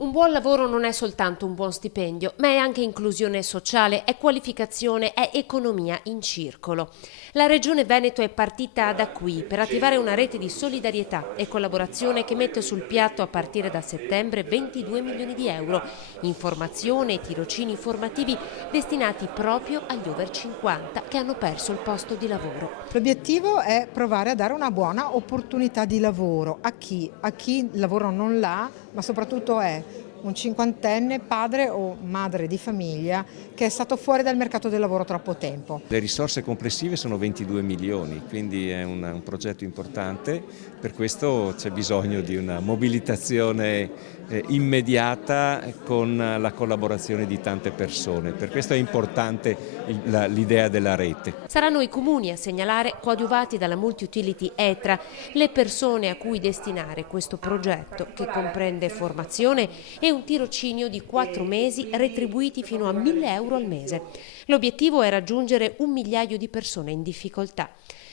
Un buon lavoro non è soltanto un buon stipendio, ma è anche inclusione sociale, è qualificazione, è economia in circolo. La Regione Veneto è partita da qui per attivare una rete di solidarietà e collaborazione che mette sul piatto a partire da settembre 22 milioni di euro in formazione e tirocini formativi destinati proprio agli over 50 che hanno perso il posto di lavoro. L'obiettivo è provare a dare una buona opportunità di lavoro a chi il lavoro non l'ha, ma soprattutto è un cinquantenne, padre o madre di famiglia che è stato fuori dal mercato del lavoro troppo tempo. Le risorse complessive sono 22 milioni, quindi è un progetto importante, per questo c'è bisogno di una mobilitazione immediata con la collaborazione di tante persone, per questo è importante l'idea della rete. Saranno i comuni a segnalare, coadiuvati dalla multi-utility ETRA, le persone a cui destinare questo progetto che comprende formazione e un tirocinio di 4 mesi retribuiti fino a 1.000 euro al mese. L'obiettivo è raggiungere 1 migliaio di persone in difficoltà.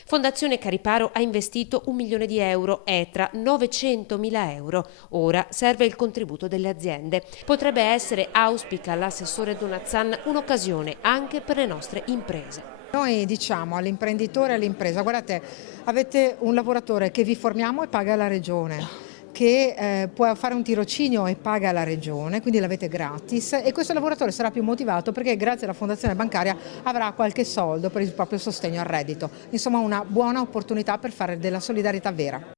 Fondazione Cariparo ha investito 1 milione di euro, ETRA 900.000 euro. Ora serve il contributo delle aziende. Potrebbe essere, auspica l'assessore Donazzan, un'occasione anche per le nostre imprese. Noi diciamo all'imprenditore e all'impresa: guardate, avete un lavoratore che vi formiamo e paga la regione, che può fare un tirocinio e paga la regione, quindi l'avete gratis, e questo lavoratore sarà più motivato perché grazie alla fondazione bancaria avrà qualche soldo per il proprio sostegno al reddito. Insomma, una buona opportunità per fare della solidarietà vera.